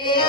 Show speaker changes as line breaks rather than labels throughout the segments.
Yeah.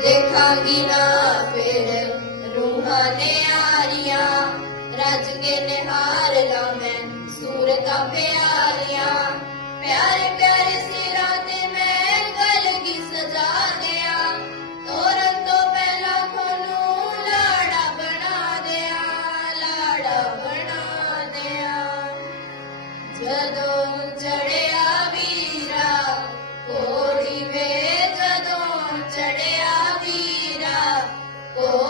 देखा ना फिर। रूहा ने आरिया, रज के निहार ला मैं। सूरत प्यारिया, प्यारे प्यारे से Oh.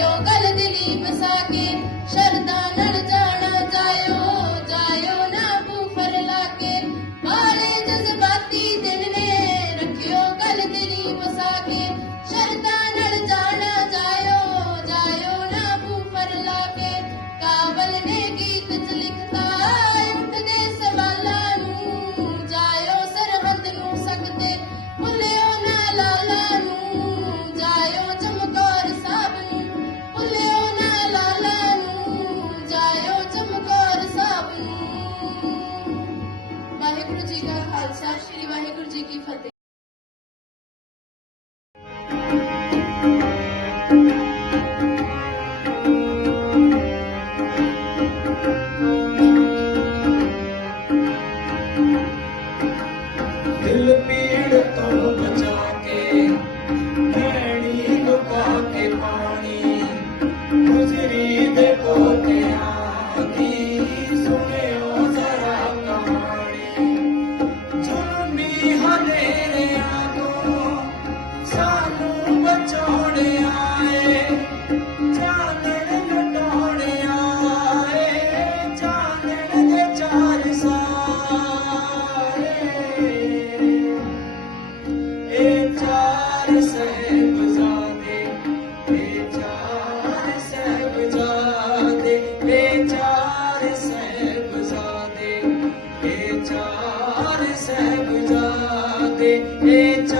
योग दिलीप साकी
রাতে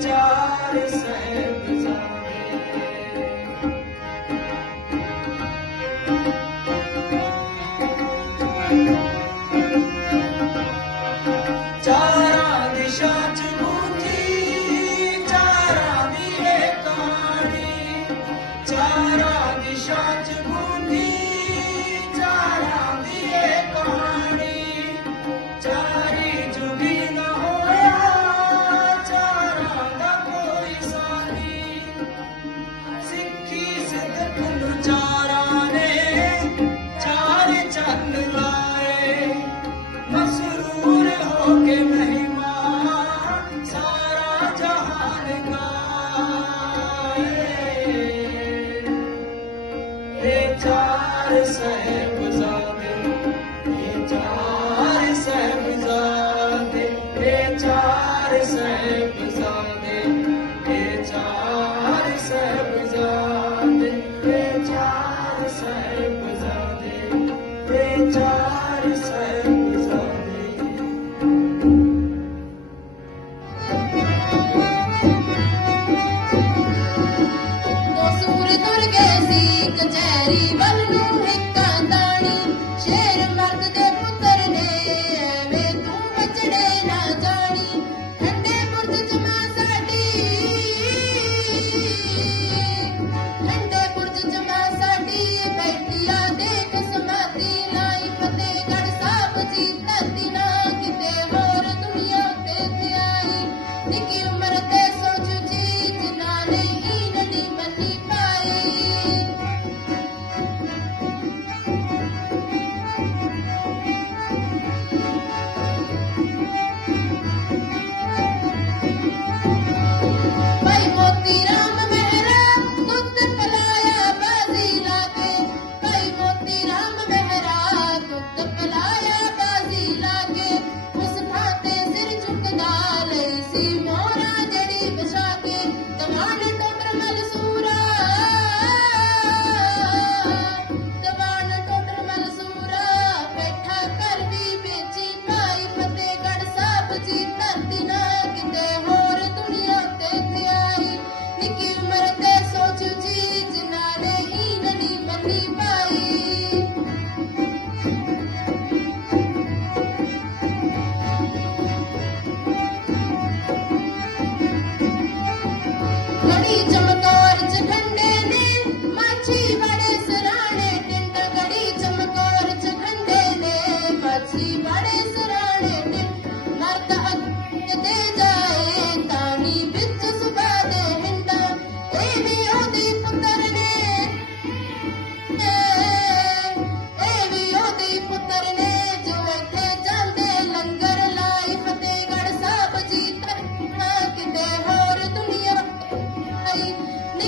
चार सहज Jaja. Paris.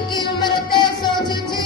que o pretexto de